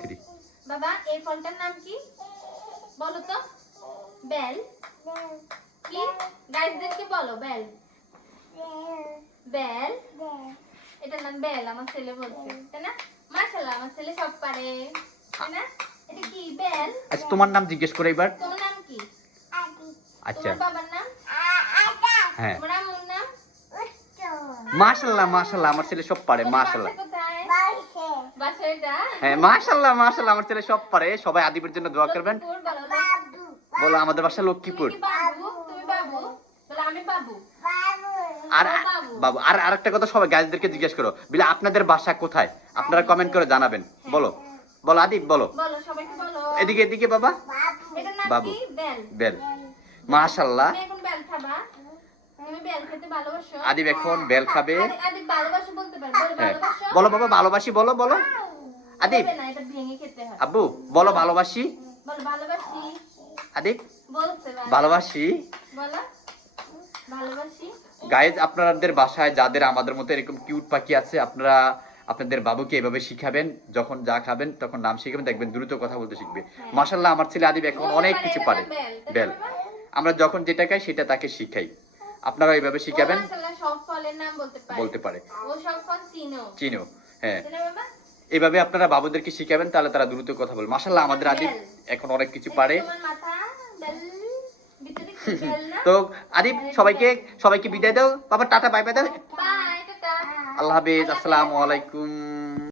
Three বাবা এই ফলটার নাম কি? বলো তো। বেল। কি? গাইজদেরকে বলো বেল। বেল? এটার নাম বেল আমার ছেলে বলছে তাই না? মাশাআল্লাহ আমার ছেলে সব পারে তাই না? এটা কি বেল? আচ্ছা তোমার নাম জিজ্ঞেস করে এবার। তোমার নাম কি? আচ্ছা। তোমার বাবার নাম? হ্যাঁ। তোমার আম্মুর নাম? আমার ছেলে সব পারে তোমার মাশাল্লাহ বাসা কোথায় বাসা এটা হ্যাঁ মাশাল্লাহ মাশাল্লাহ আমার ছেলে সব পারে। সবাই আদিবের জন্য দোয়া করবেন। বলো আমাদের বাসা লক্ষ্মীপুর। কি বাবু? তুমি বাবু? বলো আমি বাবু। আর বাবু। আর আরেকটা কথা সবাই গাইজদেরকে জিজ্ঞেস করো। বিলে আপনাদের বাসা কোথায়? আপনারা কমেন্ট করে জানাবেন। বলো। বলো আদিব বলো। বলো সবাইকে বলো। এদিকে এদিকে বাবা। বাবু। বেল। বেল। মাশাল্লাহ এখন বেল খাবা? তুমি বেল খেতে ভালোবাসো? আদিব এখন বেল খাবে। হ্যাঁ বলো বাবা ভালোবাসি বলো বলো। হয় আব্বু বলো ভালোবাসি। বলো ভালোবাসি। গাইজ আপনাদের বাসায় যাদের আমাদের মতো এরকম কিউট পাখি আছে আপনারা আপনাদের বাবুকে এভাবে শিখাবেন যখন যা খাবেন তখন নাম শিখাবেন দেখবেন দ্রুত কথা বলতে শিখবে। মাসাল্লাহ আমার ছেলে আদিব এখন অনেক কিছু পারে। বেল? আমরা যখন যেটা খাই সেটা তাকে শিখাই। আপনারা এইভাবে শিখাবেন। সব ফলের নাম বলতে পারে। বলতে পারে। ও সব ফল চিনো চিনো হ্যাঁ এভাবে এইভাবে আপনারা বাবুদেরকে শিখাবেন তাহলে তারা দ্রুত কথা বলবে। মাসাল্লাহ আমাদের আদিব এখন অনেক কিছু পারে। তো আদিব সবাইকে সবাইকে বিদায় দাও। বাবা টাটা বাই বাই দাও আল্লাহ হাফেজ। আসসালামু আলাইকুম।